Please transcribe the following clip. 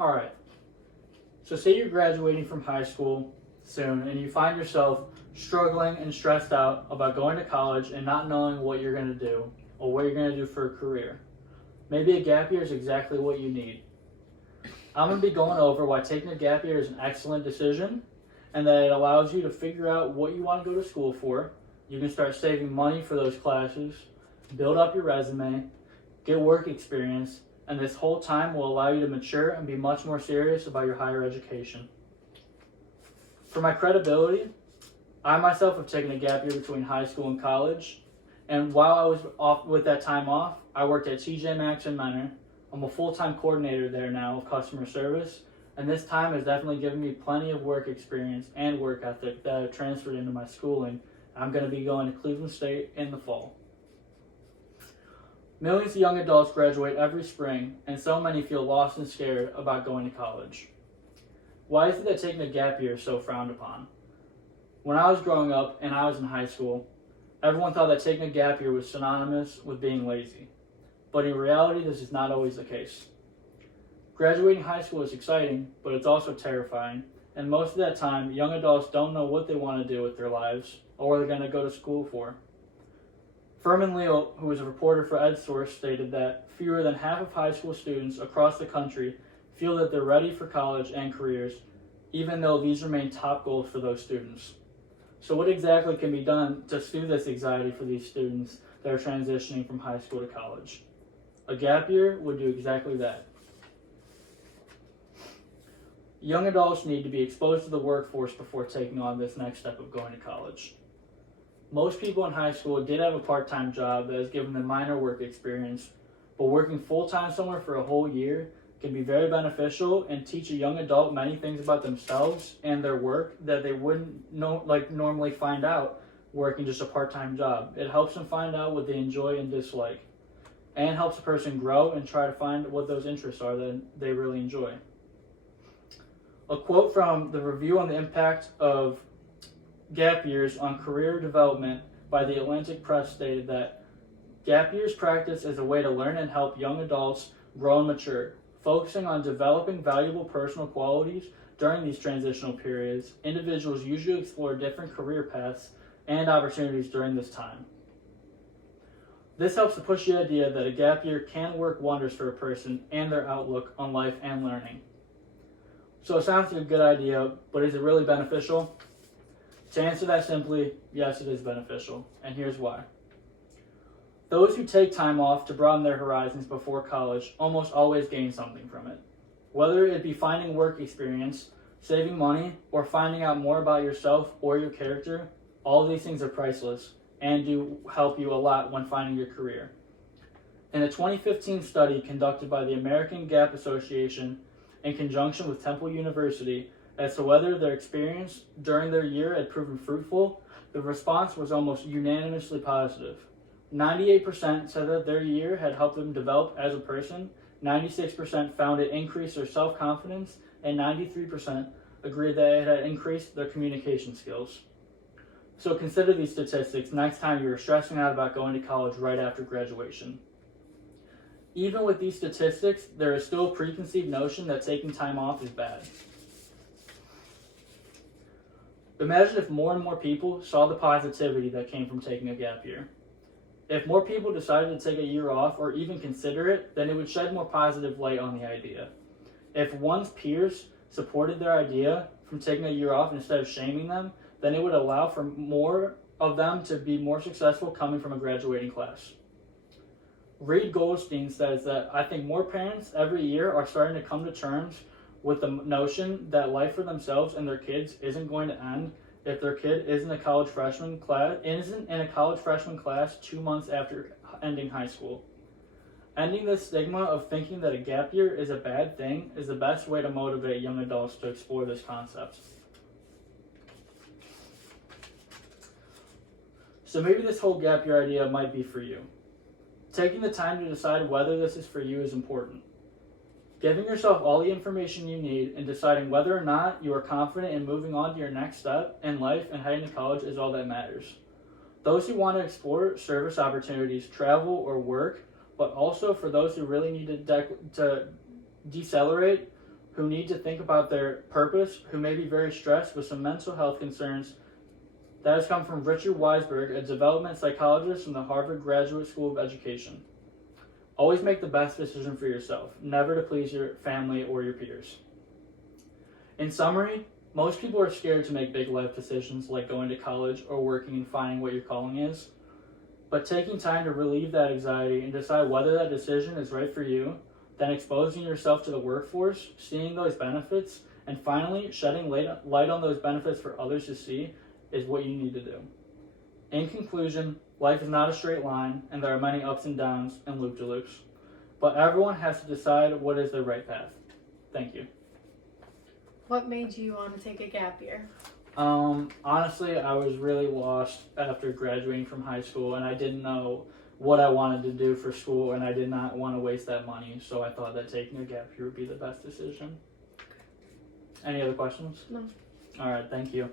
All right. So say you're graduating from high school soon and you find yourself struggling and stressed out about going to college and not knowing what you're going to do or what you're going to do for a career. Maybe a gap year is exactly what you need. I'm going to be going over why taking a gap year is an excellent decision and that it allows you to figure out what you want to go to school for. You can start saving money for those classes, build up your resume, get work experience, and this whole time will allow you to mature and be much more serious about your higher education. For my credibility, I myself have taken a gap year between high school and college, and while I was off with that time off, I worked at TJ Maxx and Menor. I'm a full-time coordinator there now of customer service, and this time has definitely given me plenty of work experience and work ethic that I've transferred into my schooling. I'm going to be going to Cleveland State in the fall. Millions of young adults graduate every spring, and so many feel lost and scared about going to college. Why is it that taking a gap year is so frowned upon? When I was growing up and I was in high school, everyone thought that taking a gap year was synonymous with being lazy. But in reality, this is not always the case. Graduating high school is exciting, but it's also terrifying, and most of that time, young adults don't know what they want to do with their lives or what they're going to go to school for. Furman Leal, who is a reporter for EdSource, stated that fewer than half of high school students across the country feel that they're ready for college and careers, even though these remain top goals for those students. So what exactly can be done to soothe this anxiety for these students that are transitioning from high school to college? A gap year would do exactly that. Young adults need to be exposed to the workforce before taking on this next step of going to college. Most people in high school did have a part-time job that has given them minor work experience, but working full-time somewhere for a whole year can be very beneficial and teach a young adult many things about themselves and their work that they wouldn't normally find out working just a part-time job. It helps them find out what they enjoy and dislike, and helps a person grow and try to find what those interests are that they really enjoy. A quote from the Review on the Impact of Gap Years on Career Development by the Atlantic Press stated that gap years practice as a way to learn and help young adults grow and mature. Focusing on developing valuable personal qualities during these transitional periods, individuals usually explore different career paths and opportunities during this time. This helps to push the idea that a gap year can work wonders for a person and their outlook on life and learning. So it sounds like a good idea, but is it really beneficial? To answer that simply, yes, it is beneficial, and here's why. Those who take time off to broaden their horizons before college almost always gain something from it. Whether it be finding work experience, saving money, or finding out more about yourself or your character, all of these things are priceless and do help you a lot when finding your career. In a 2015 study conducted by the American Gap Association in conjunction with Temple University as to whether their experience during their year had proven fruitful, the response was almost unanimously positive. 98% said that their year had helped them develop as a person, 96% found it increased their self-confidence, and 93% agreed that it had increased their communication skills. So consider these statistics next time you're stressing out about going to college right after graduation. Even with these statistics, there is still a preconceived notion that taking time off is bad. Imagine if more and more people saw the positivity that came from taking a gap year. If more people decided to take a year off or even consider it, then it would shed more positive light on the idea. If one's peers supported their idea from taking a year off instead of shaming them, then it would allow for more of them to be more successful coming from a graduating class. Reed Goldstein says that I think more parents every year are starting to come to terms with the notion that life for themselves and their kids isn't going to end if their kid isn't in a college freshman class 2 months after ending high school. Ending this stigma of thinking that a gap year is a bad thing is the best way to motivate young adults to explore this concept. So maybe this whole gap year idea might be for you. Taking the time to decide whether this is for you is important. Giving yourself all the information you need and deciding whether or not you are confident in moving on to your next step in life and heading to college is all that matters. Those who want to explore service opportunities, travel, or work, but also for those who really need to decelerate who need to think about their purpose, who may be very stressed with some mental health concerns. That has come from Richard Weisberg, a development psychologist from the Harvard Graduate School of Education. Always make the best decision for yourself, never to please your family or your peers. In summary, most people are scared to make big life decisions like going to college or working and finding what your calling is. But taking time to relieve that anxiety and decide whether that decision is right for you, then exposing yourself to the workforce, seeing those benefits, and finally shedding light on those benefits for others to see is what you need to do. In conclusion, life is not a straight line, and there are many ups and downs and loop-de-loops. But everyone has to decide what is their right path. Thank you. What made you want to take a gap year? Honestly, I was really lost after graduating from high school, and I didn't know what I wanted to do for school, and I did not want to waste that money, so I thought that taking a gap year would be the best decision. Any other questions? No. All right, thank you.